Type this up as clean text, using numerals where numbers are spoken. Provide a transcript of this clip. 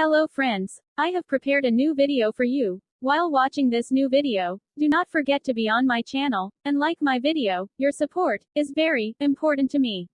Hello friends, I have prepared a new video for you. While watching this new video, do not forget to be on my channel, and like my video. Your support is very important to me.